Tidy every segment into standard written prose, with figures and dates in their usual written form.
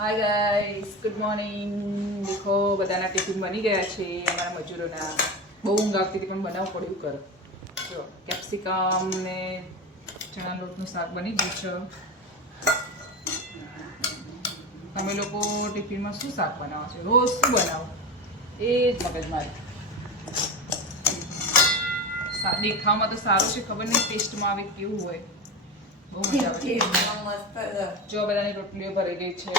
Hi guys, good morning. દેખો બધાના tiffin બની ગયા છે. અમારા મજૂરોના બહુ ઊંઘ આવતી હતી પણ બનાવવું પડ્યું. કરો જો કેપ્સિકમ ને ચણા લોટનું શાક બની ગયું છે. તમે લોકો ટિફિનમાં શું શાક બનાવો છો? રોજ શું બનાવો એ જ મગજમારી. દેખાવમાં તો સારું છે, ખબર નહીં ટેસ્ટમાં આવે કેવું હોય. બહુ મજા આવે. જો બધાની રોટલીઓ ભરાઈ ગઈ છે,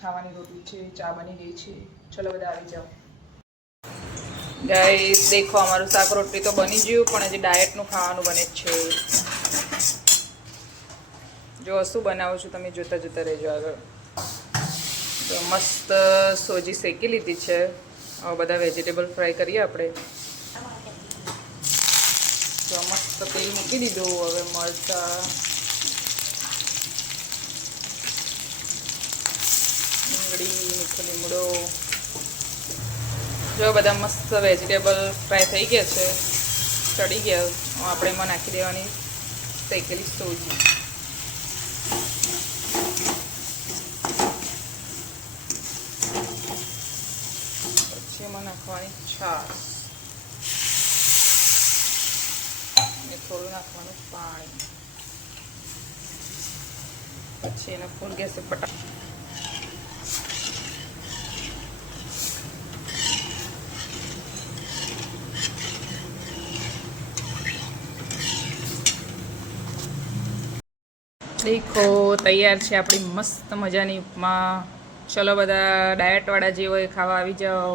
ખાવાની રોટલી છે, ચા બની ગઈ છે. ચલો બધા આવી જાઓ. ગાઈસ દેખો અમારું શાક રોટલી તો બની ગયું, પણ હજી ડાયટનું ખાવાનું બને જ છે. જો શું બનાવું છું તમે જોતા જોતા રહેજો આગળ. તો મસ્ત સોજી શેકી લીધી છે. હવે બધા વેજીટેબલ ફ્રાય કરીએ આપણે. તો મસ્ત તેલ મૂકી દીધું. હવે મરચાં, ડુંગળી, મીઠો લીમડો. જો બધા મસ્ત વેજીટેબલ ફ્રાય થઈ ગયા છે, ચડી ગયા. આપણે એમાં નાખી દેવાની શેકેલી સોજી. પછી એમાં નાખવાની છાશ અને થોડું નાખવાનું પાણી. પછી એને ફૂલ ગેસે પટા. દેખો તૈયાર છે આપણી મસ્ત મજાની ઉપમા. ચલો બધા ડાયટવાળા જે હોય ખાવા આવી જાઓ.